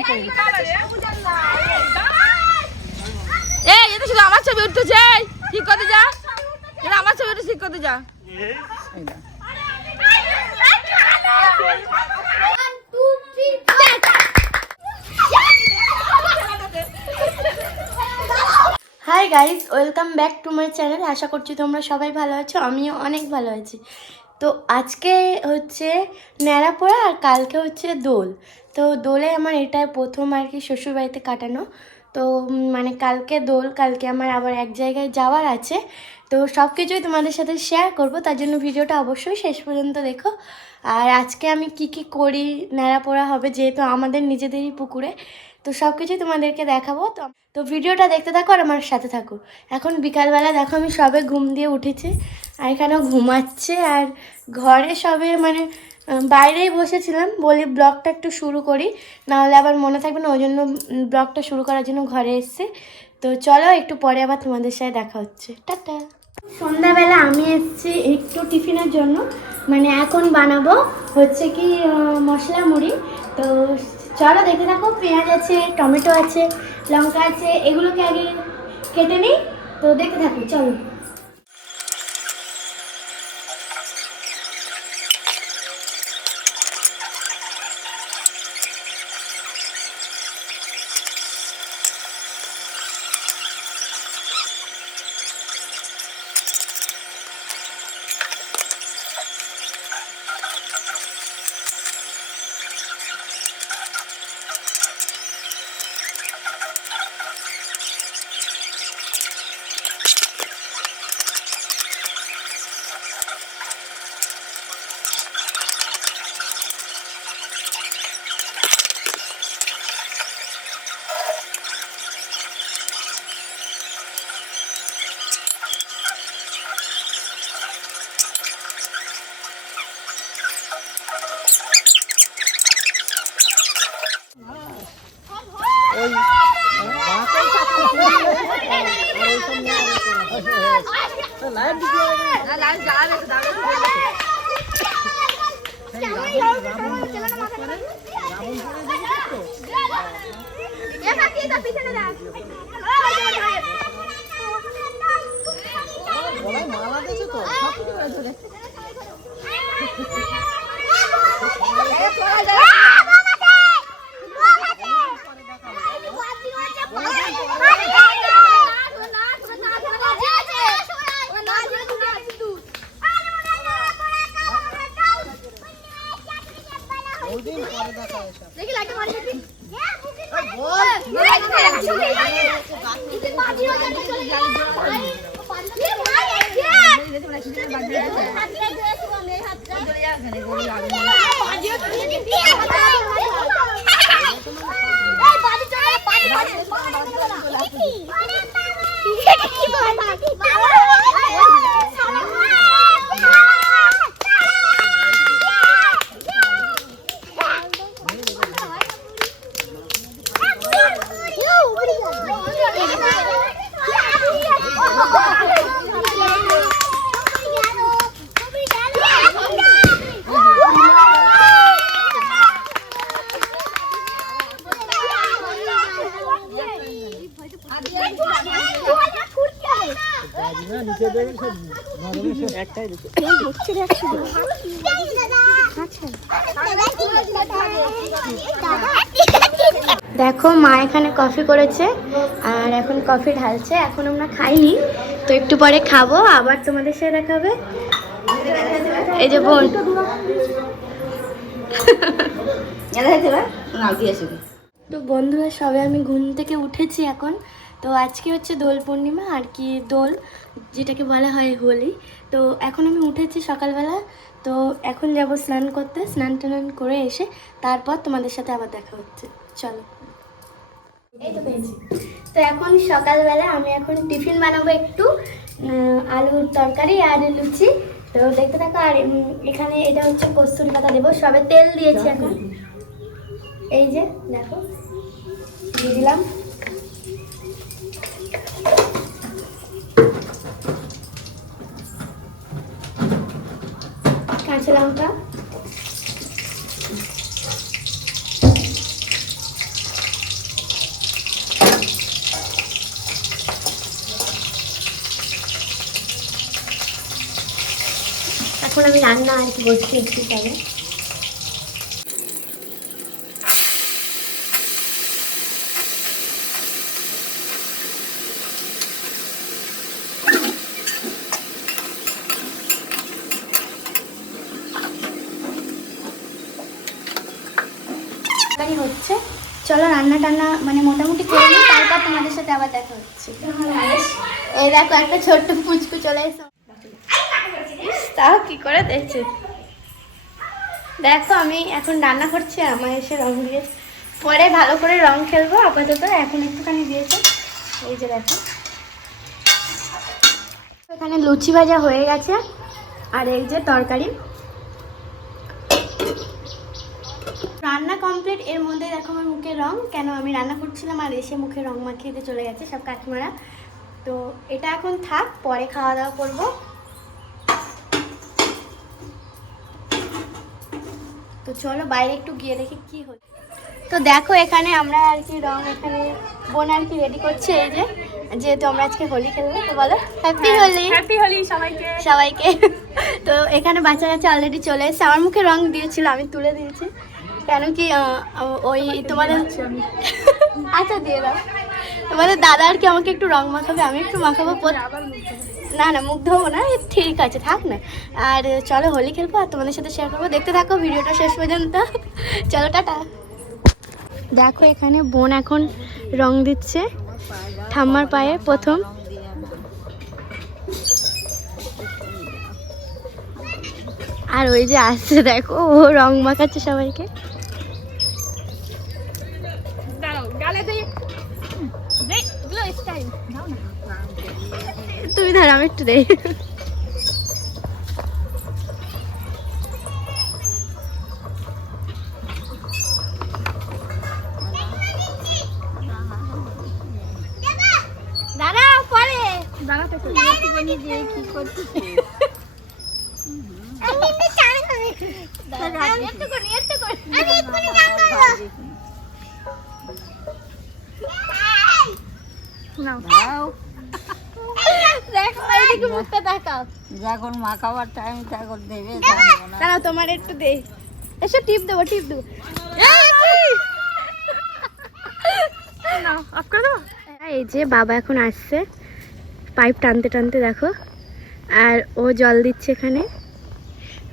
এই এটা শুধু আমার ছবি উঠতেছে ঠিক করতে যা এটা আমার ছবি উঠে ঠিক করতে যা hi guys, welcome back to my channel. আশা করছি তোমরা সবাই ভালো আছো, আমিও অনেক ভালো আছি। তো আজকে হচ্ছে ন্যাড়াপোড়া আর কালকে হচ্ছে দোল। তো দোলে আমার এটাই প্রথম আর কি শ্বশুরবাড়িতে কাটানো। তো মানে কালকে দোল, কালকে আমার আবার এক জায়গায় যাওয়ার আছে। তো সব কিছুই তোমাদের সাথে শেয়ার করব, তার জন্য ভিডিওটা অবশ্যই শেষ পর্যন্ত দেখো। আর আজকে আমি কি কি করি, ন্যাড়াপোড়া হবে যেহেতু আমাদের নিজেদেরই পুকুরে, তো সব কিছুই তোমাদেরকে দেখাবো। তো ভিডিওটা দেখতে থাকো আর আমার সাথে থাকো। এখন বিকালবেলা দেখো আমি সবে ঘুম দিয়ে উঠেছি আর এখানেও ঘুমাচ্ছে। আর ঘরে সবে মানে বাইরেই বসেছিলাম, বলি ব্লগটা একটু শুরু করি, নাহলে আবার মনে থাকবে না, ওই জন্য ব্লগটা শুরু করার জন্য ঘরে এসেছি। তো চলো একটু পরে আবার তোমাদের সাথে দেখা হচ্ছে। টাটা। সন্ধ্যাবেলা আমি এসেছি একটু টিফিনের জন্য, মানে এখন বানাবো হচ্ছে কি মশলা মুড়ি। তো চলো দেখে থাকো। পেঁয়াজ আছে, টমেটো আছে, লঙ্কা আছে, এগুলোকে আগে কেটে নিই। তো দেখতে থাকো, চলো। দেখো মা এখানে কফি করেছে আর এখন কফি ঢালছে। এখন আমরা খাইনি, তো একটু পরে খাবো, আবার তোমাদের সাথে দেখা হবে। এই যে বোন তো বন্ধুরা, সবে আমি ঘুম থেকে উঠেছি এখন। তো আজকে হচ্ছে দোল পূর্ণিমা আর কি, দোল যেটাকে বলা হয় হোলি। তো এখন আমি উঠেছি সকালবেলা, তো এখন যাব স্নান করতে। স্নান টান করে এসে তারপর তোমাদের সাথে আবার দেখা হচ্ছে। চলো। এই তো পেয়েছি। তো এখন সকালবেলা আমি এখন টিফিন বানাবো একটু, আলুর তরকারি আর লুচি। তো দেখতে থাকো। আর এখানে এটা হচ্ছে কস্তুরি পাতা দেবো, সবে তেল দিয়েছি এখন। এই যে দেখো দিয়ে দিলাম। কাঁচা লঙ্কা, এখন আমি রান্না আর কি বসছি একটু পরে। হচ্ছে চলো রান্না টান্না মানে মোটামুটি করে নিই, তারপর তোমাদের সাথে আবার দেখা হচ্ছে। এই দেখো একটা ছোট্ট পুচকু চলে এসো, তাও কি করে দেখছে। দেখো আমি এখন রান্না করছি, আমার এসে রং দিয়েছে, পরে ভালো করে রং খেলবো, আপাতত এখন একটুখানি দিয়েছে। এই যে দেখো এখানে লুচি ভাজা হয়ে গেছে, আর এই যে তরকারি রান্না কমপ্লিট। এর মধ্যে দেখো আমার মুখে রং, কেন আমি রান্না করছিলাম আর এসে মুখে রং মাখিয়ে দিয়ে চলে গেছে সব কাকিমারা। তো এটা এখন থাক, পরে খাওয়া দাওয়া করবো। তো চলো বাইরে একটু গিয়ে দেখি কি হচ্ছে। তো দেখো এখানে আমরা আর কি রং এখানে বোন আর কি রেডি করছে, এই যে যেহেতু আমরা আজকে হোলি খেলবো। তো বলো হ্যাপি হোলি। হ্যাপি হোলি সবাইকে সবাইকে। তো এখানে বাচ্চা কাচ্চা অলরেডি চলে এসেছে, আমার মুখে রং দিয়েছিল, আমি তুলে দিয়েছি, কেন কি ওই তোমাদের আচ্ছা দিয়ে দাও, তোমাদের দাদা আর কি আমাকে একটু রং মাখাবে, আমি একটু মাখাবো। না না মুখ ধোবো না, ঠিক আছে থাক না। আর চলো হোলি খেলবো আর তোমাদের সাথে শেয়ার করবো, দেখতে থাকো ভিডিওটা শেষ পর্যন্ত। চলো টাটা। দেখো এখানে বোন এখন রং দিচ্ছে ঠাম্মার পায়ে প্রথম। আর ওই যে আসছে দেখো, ও রং মাখাচ্ছে সবাইকে। তুমি ধরো আমি একটু দেই। দাঁড়া পরে দাঁড়াতে কি করছিস? যখন মাখাবার টাইম তখন দেবে। দাঁড়াও তোমার একটু দে, এসে টিপ দেবো টিপ দেবো। এই যে বাবা এখন আসছে পাইপ টানতে টানতে দেখো, আর ও জল দিচ্ছে এখানে,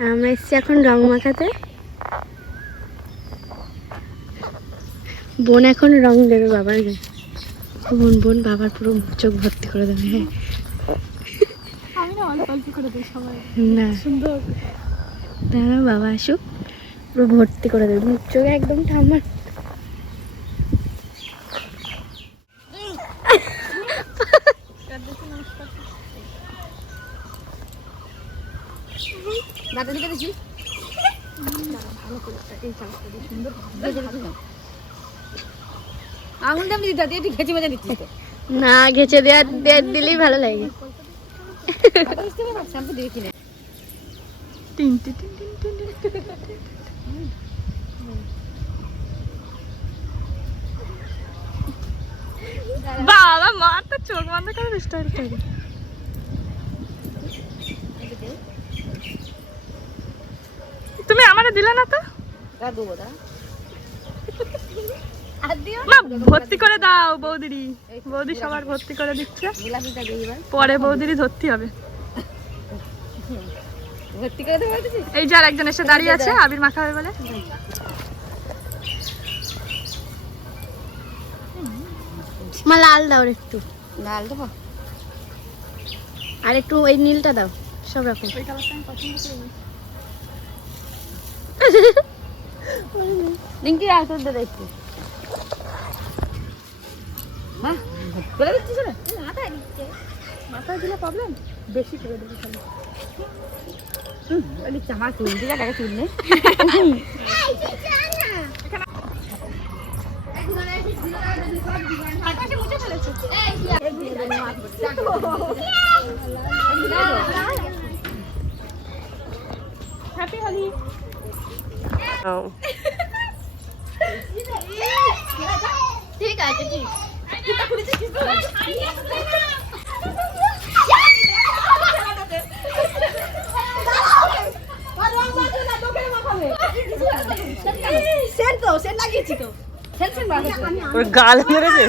আর আমরা এসছি এখন রং মাখাতে। বোন এখন রং দেবে বাবার গায়ে। বোন বোন বাবার পুরো চোখ ভর্তি করে দেবে। হ্যাঁ আমি না অল্প অল্প করে দিই সবাই। না সুন্দর দাঁড়া বাবা আসুক, পুরো ভর্তি করে দেবে মুখ চোখে একদম ঠাম্মার। আঙুল দাম দিতে একটু ঘেঁচে মজা দিচ্ছি তো। না ঘেঁচে দেওয়া দিলেই ভালো লাগে। শ্যাম্পু দিয়ে কিনে বাবা মা তো চোখ বন্ধ করে স্টাইল করে। তুমি আমারে দিলে না তো? দেবো দা না ভর্তি করে দাও বৌদিরই, বৌদি সবার ভর্তি করে দিচ্ছে, গোলাপিটা দিই এবার। পরে বৌদিরই ধরতে হবে। ভর্তি করে দেবো। এই যে আর একজন এসে দাঁড়িয়ে আছে আবির মাখাবে বলে। মা লাল দাও একটু, লাল দেবো আর একটু ওই নীলটা দাও, সব রকম। ওই কালারটা আমি পছন্দ করি। লিঙ্কি আসতে দে একটু। হ্যাঁ বলে দিচ্ছিস না মাথায় দিচ্ছে, মাথায় দিলে প্রবলেম, বেশি করে দেবো খালি। বলি আমার চুল দিলে টাকা চুল নেই। হ্যাপি হোলি। ঠিক আছে ঠিক। সেন লাগিয়েছি তো সেন সেন বাকি ওর গাল মেরেছে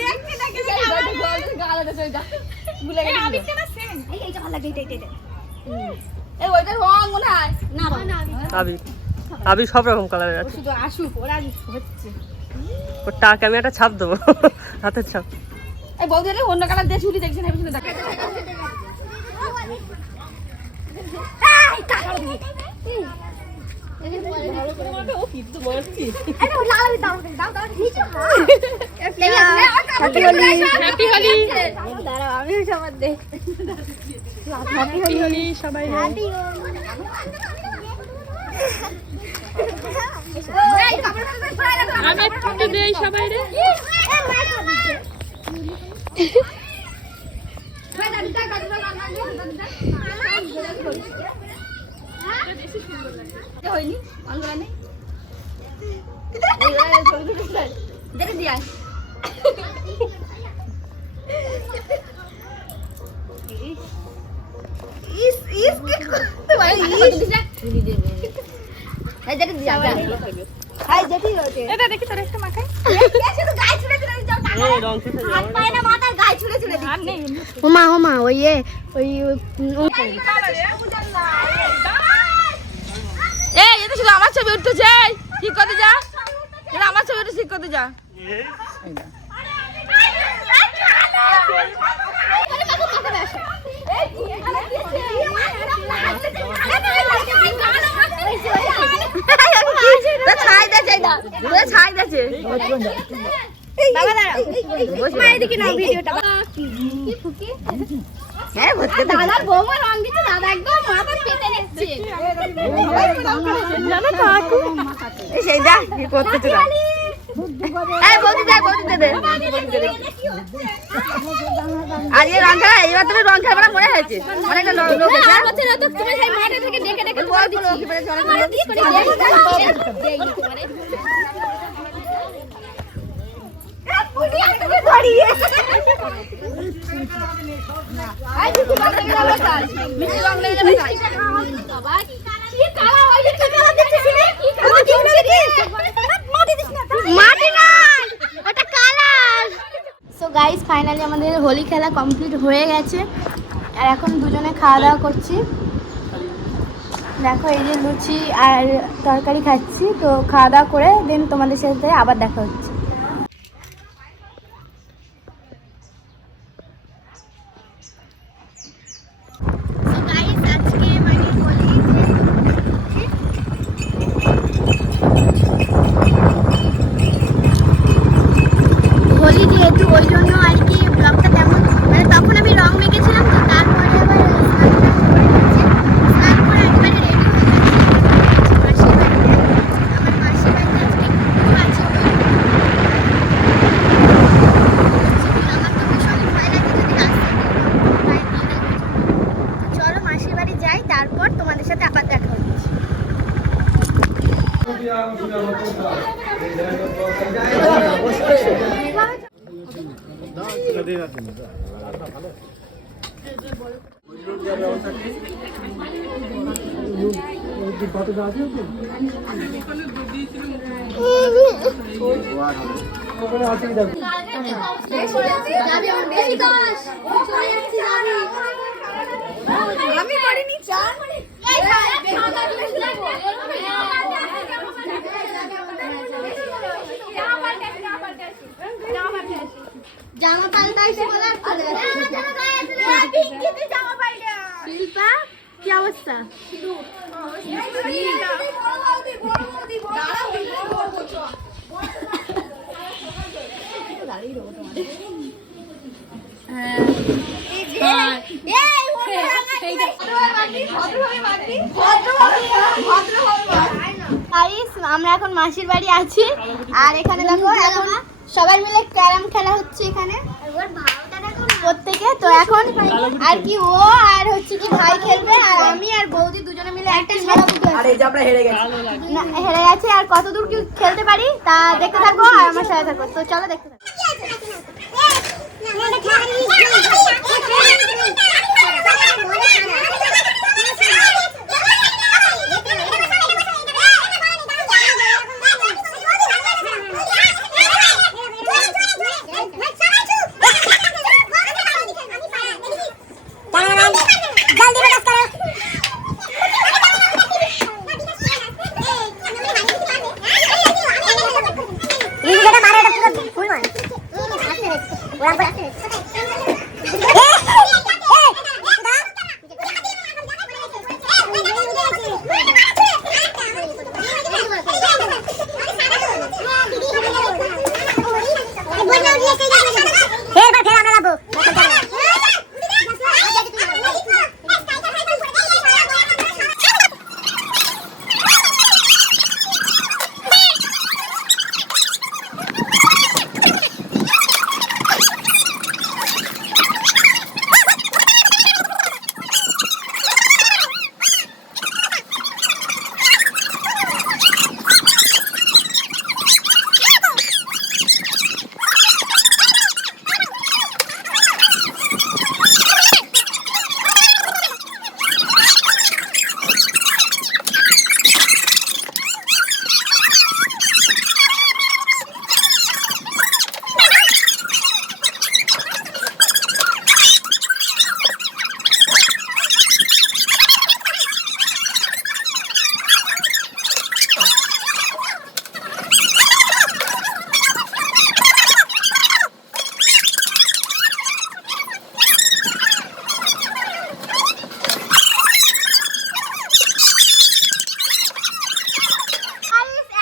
দেখতে না কি গালাটা চলে যা ভুলে গেছি আমি কেন সেন এইটা ভালো লাগে এইটা এই ওইটার রং মনে হয় না আবি আবি সব রকম কালারের আছে শুধু আসুক ওরা হচ্ছে ওর টাকে আমি একটা ছাপ দেবো হাতের ছাপ এই বৌদি রে অন্য কালার দিয়ে ছুটি দেখছেন এই পিছনে দেখা হয়নি আঙ্গুরা নেই দেখে দিয়া ইস ইস কি করতে ভাই এই দেখে দিয়া খাই দেখি ওকে এটা দেখি তোর একটা মাখাই শুধু গায়ে ছুঁড়ে ছুঁড়ে যাও এই রং শেষে হাত পায় না মাথার গায়ে ছুঁড়ে ছুঁড়ে দিই আর নেই ওমা ওই এই এটা শুধু আমার ছবি উঠতেছে ঠিক করতে যা এটা আমার ছবি উঠে ঠিক করতে যা ছাই দেছে ছাই দেছে হ্যাঁ ভর্তি দাদার বৌমা রং দিচ্ছে দাদা একদম মাথা পেতে নিচ্ছে জানো কাকু এই সেই দা কি করতেছ না এই বৌদি দে আর এই রং খেলা এইবার তুমি রং খেলা মনে হয়েছে অনেকটা লোক আছে হচ্ছে না তো তুমি সেই মাঠে থেকে দেখে দেখে বল দিচ্ছি কি করে চলে সো গাইস ফাইনালি আমাদের হোলি খেলা কমপ্লিট হয়ে গেছে আর এখন দুজনে খাওয়া দাওয়া করছি দেখো এই যে লুচি আর তরকারি খাচ্ছি তো খাওয়া দাওয়া করে দেন তোমাদের সাথে আবার দেখা হচ্ছে হোলি যেহেতু ওই জন্য আর কি ব্লগটা তেমন মানে তখন আমি রং মেখেছিলাম তো তারপরে আবার স্নান করে একবারে রেডি হয়ে গেছি আমার মাসির বাড়িতে আজকে পুজো আছে আমার তো ভীষণ ভয় লাগে যদি রাস্তায় চলো মাসির বাড়ি যাই তারপর তোমাদের সাথে আবার দেখা হচ্ছে আমি করিনি চান জামা পাল্টা এসে বলে আর চলে শিল্পা কি অবস্থা আমরা এখন মাসির বাড়ি আছি আর এখানে দেখো এখন সবাই মিলে ক্যারাম খেলা হচ্ছে এখানে প্রত্যেকে তো এখন আর কি ও আর হচ্ছে কি ভাই খেলবে আর আমি আর বৌদি দুজনে মিলে একটা হেরে গেছে আর কতদূর কি খেলতে পারি তা দেখতে থাকো আর আমার সাথে থাকো তো চলো দেখতে থাকো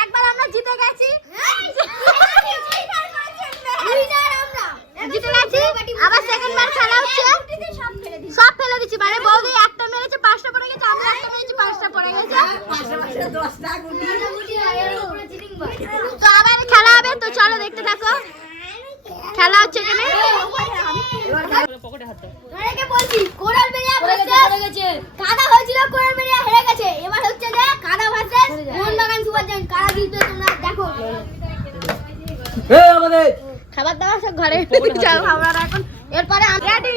একবার আমরা জিতে গেছি, জিতে গেছি। আবার সেকেন্ড বার খেলা হচ্ছে, সব ফেলে দিচ্ছি। মানে বৌদি একটা মেরেছে 5টা পড়ে গেছে, আমরা একটা মেরেছি 5টা পড়ে গেছে। তো আবার খেলা হবে, তো চলো দেখতে থাকো। খেলা হচ্ছে এখানে। পকেটে হাত দাও। কাদা হয়েছিল, কোরাল মেরিয়া হেরে গেছে। এবার হচ্ছে যে কাদা ভার্সেস মোহনবাগান সুপার জায়ান্ট। কারা জিতবে তোমরা দেখো। খাবার দাবার সব ঘরে যাও, আমরা এখন এরপরে রেডি।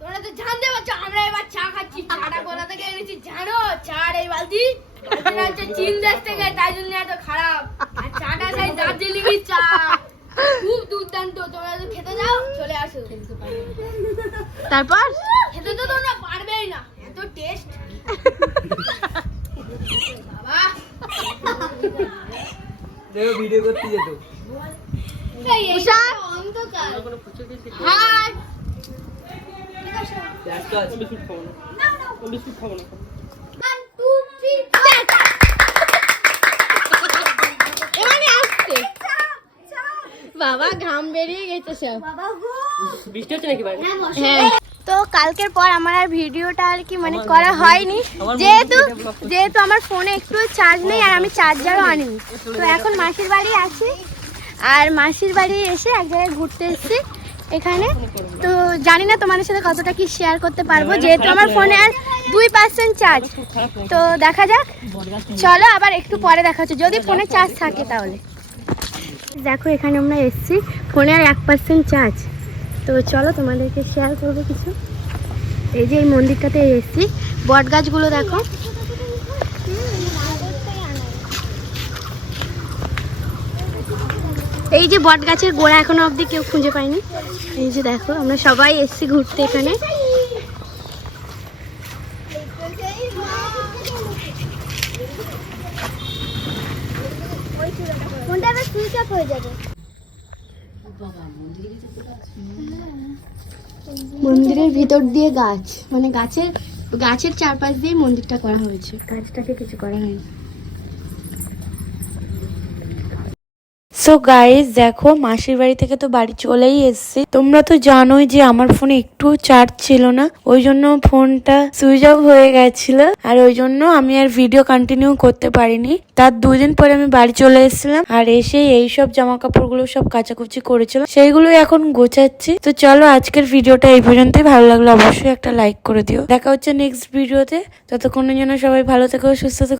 তোমরা তো জানতে পারছো আমরা এবার চা খাচ্ছি। চাটা কোথা থেকে এনেছি জানো? চার এই বালতি, বালতিটা হচ্ছে চীন দেশ থেকে, তাই জন্য এত খারাপ। আর চাটা সেই দার্জিলিং এর চা, খুব দুর্দান্ত। তোমরা যদি খেতে যাও চলে আসো। তারপর খেতে তো তোমরা পারবেই না, এত টেস্ট। বাবা দেখো ভিডিও করতে যেত। উষা অন্ধকার হাই ব্যস্ত আছি। বিস্কুট খাবো না, বিস্কুট খাবো না। 1 2 3 4 এবারে আসছে। বাবা ঘাম বেরিয়ে গেছে সব। বাবা গো বৃষ্টি হচ্ছে নাকি বাইরে? হ্যাঁ। তো কালকের পর আমার আর ভিডিওটা আর কি মানে করা হয়নি, যেহেতু আমার ফোনে একটু চার্জ নেই আর আমি চার্জারও আনিনি। তো এখন মাসির বাড়ি আছি, আর মাসির বাড়ি এসে এক জায়গায় ঘুরতে এসেছি এখানে। তো জানি না তোমাদের সাথে কতটা কি শেয়ার করতে পারবো, যেহেতু আমার ফোনে আর 2% চার্জ। তো দেখা যাক, চলো আবার একটু পরে দেখা হচ্ছে, যদি ফোনে চার্জ থাকে তাহলে। দেখো এখানে আমরা এসেছি, ফোনে আর 1% চার্জ। তো চলো তোমাদেরকে শেয়ার করবো কিছু। এই যে এই মন্দিরটাতে এসেছি, বট গাছগুলো দেখো। এই যে বট গাছের গোড়া এখনো অবধি কেউ খুঁজে পায়নি। এই যে দেখো আমরা সবাই এসেছি ঘুরতে এখানে। সুইচ অফ হয়ে যাবে। মন্দিরের ভিতর দিয়ে গাছ, মানে গাছের চারপাশ দিয়ে মন্দিরটা করা হয়েছে, গাছটাকে কিছু করা হয়নি। সো গাইস দেখো মাসির বাড়ি থেকে তো বাড়ি চলেই এসেছি। তোমরা তো জানোই যে আমার ফোনে একটু চার্জ ছিল না, ওই জন্য ফোনটা সুইচ অফ হয়ে গেছিল, আর ওই জন্য আমি আর ভিডিও কন্টিনিউ করতে পারিনি। তার 2 দিন পরে আমি বাড়ি চলে এসেছিলাম, আর এসে এইসব জামা কাপড়গুলো সব কাচাকুচি করেছিলাম, সেইগুলোই এখন গোছাচ্ছি। তো চলো আজকের ভিডিওটা এই পর্যন্তই। ভালো লাগলো অবশ্যই একটা লাইক করে দিও। দেখা হচ্ছে নেক্সট ভিডিওতে। ততক্ষণের জন্য সবাই ভালো থেকো, সুস্থ থেকো।